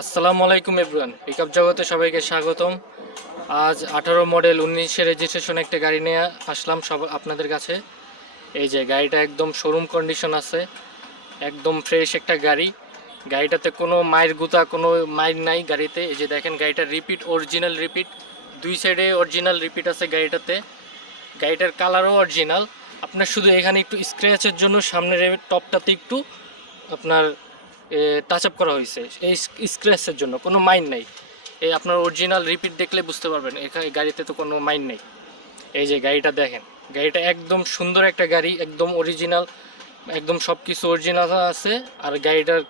আসসালামু আলাইকুম everyone, pickup জগতে সবাইকে স্বাগতম। আজ 18 মডেল 19-এর রেজিস্ট্রেশন একটা গাড়ি নিয়ে আসলাম সব আপনাদের কাছে। এই যে গাড়িটা একদম শোরুম কন্ডিশন আছে, একদম ফ্রেশ একটা গাড়ি। গাড়িটাতে কোনো মায়ের গুতা, কোনো মায়ের নাই গাড়িতে। এই যে দেখেন গাড়িটার রিপিট, অরিজিনাল রিপিট, দুই সাইডে অরিজিনাল রিপিট আছে গাড়িটাতে। গাড়িটার কালারও অরিজিনাল। আপনার শুধু এখানে একটু স্ক্র্যাচের জন্য সামনের টপটাতে একটু আপনার টাচ আপ করা হয়েছে, এই স্ক্র্যাচের জন্য। কোনো মাইন নেই। এই আপনার অরিজিনাল রিপিট দেখলে বুঝতে পারবেন এখানে গাড়িতে তো কোনো মাইন নেই। এই যে গাড়িটা দেখেন, গাড়িটা একদম সুন্দর একটা গাড়ি, একদম অরিজিনাল, একদম সব কিছু অরিজিনাল আছে। আর গাড়িটার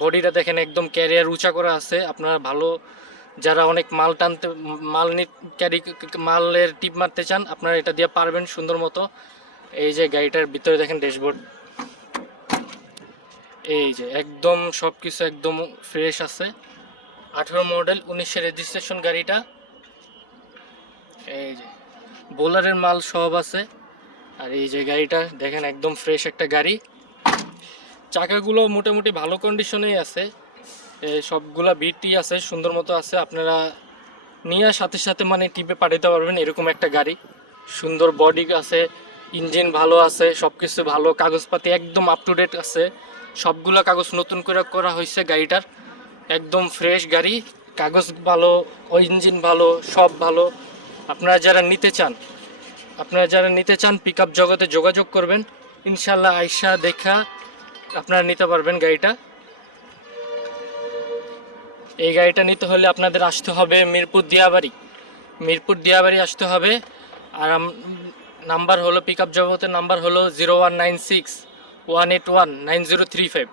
বডিটা দেখেন, একদম ক্যারিয়ার উঁচা করা আছে। আপনারা ভালো, যারা অনেক মাল টানতে, ক্যারি মালের টিপ মারতে চান, আপনারা এটা দিয়ে পারবেন সুন্দর মতো। এই যে গাড়িটার ভিতরে দেখেন ড্যাশবোর্ড, এই যে একদম সব কিছু একদম ফ্রেশ আছে। 18 মডেল 19-এর রেজিস্ট্রেশন গাড়িটা। এই যে বোলারের মাল সব আছে। আর এই যে গাড়িটা দেখেন, একদম ফ্রেশ একটা গাড়ি। চাকাগুলো মোটামুটি ভালো কন্ডিশনেই আছে, সবগুলা বিটি আছে, সুন্দর মতো আছে। আপনারা নিয়ে সাথে সাথে মানে টিপে পাঠাতে পারবেন, এরকম একটা গাড়ি। সুন্দর বডি আছে, ইঞ্জিন ভালো আছে, সব কিছু ভালো, কাগজপাতি একদম আপ টু ডেট আছে। সবগুলা কাগজ নতুন করে করা হয়েছে গাড়িটার। একদম ফ্রেশ গাড়ি, কাগজ ভালো, ইঞ্জিন ভালো, সব ভালো। আপনারা যারা নিতে চান পিকআপ জগতে যোগাযোগ করবেন। ইনশাল্লাহ আইসা দেখা আপনারা নিতে পারবেন গাড়িটা। এই গাড়িটা নিতে হলে আপনাদের আসতে হবে মিরপুর দিয়াবাড়ি আসতে হবে। আর নাম্বার হলো, পিকআপ জগতের নাম্বার হলো 0196-181-9035।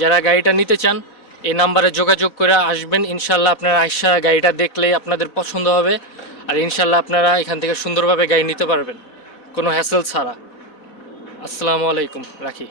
যারা গাড়িটা নিতে চান এই নাম্বারে যোগাযোগ করে আসবেন। ইনশাল্লাহ আপনারা আইসা গাড়িটা দেখলেই আপনাদের পছন্দ হবে। আর ইনশাল্লাহ আপনারা এখান থেকে সুন্দরভাবে গাড়ি নিতে পারবেন, কোনো হ্যাসেল ছাড়া। আসসালামু আলাইকুম, রাখি।